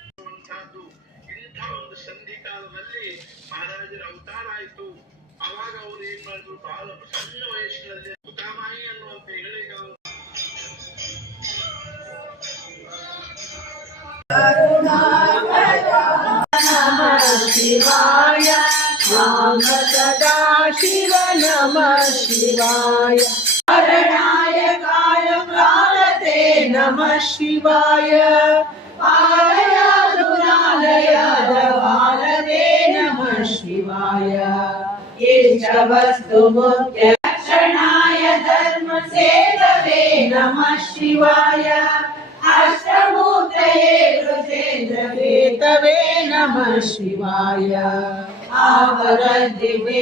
ಅನ್ನುವಂಥದ್ದು ಇಂಥ ಒಂದು ಸಂಧಿ ಕಾಲದಲ್ಲಿ ಮಹಾರಾಜರ ಅವತಾರ ಆಯ್ತು ಆವಾಗ ಅವ್ರು ಏನ್ ಮಾಡಿದ್ರು ಬಹಳ ಸಣ್ಣ ವಯಸ್ಸಿನಲ್ಲಿ ಮುತಾಮಾಯಿ ಅನ್ನುವಂತ ಹೇಳಿ ಅವರು ಶಿವಾಯ ರಾಮ ಸದಾ ಶಿವ ನಮ ಶಿವಾಯ ಶರಣಾಯಕಾಯ ಪ್ರಾಣತೆ ನಮ ಶಿವಾಯ ಪಾಲಯ ದುರಾಲಯ ದವಾಲನೆ ನಮ ಶಿವಾಯ केशवस्तु मुख्य रक्षणाय धर्म नमः शिवाय। अष्टमूर्तये वृषेन्द्रवे तवे नमः शिवाय। आवरद्दिवे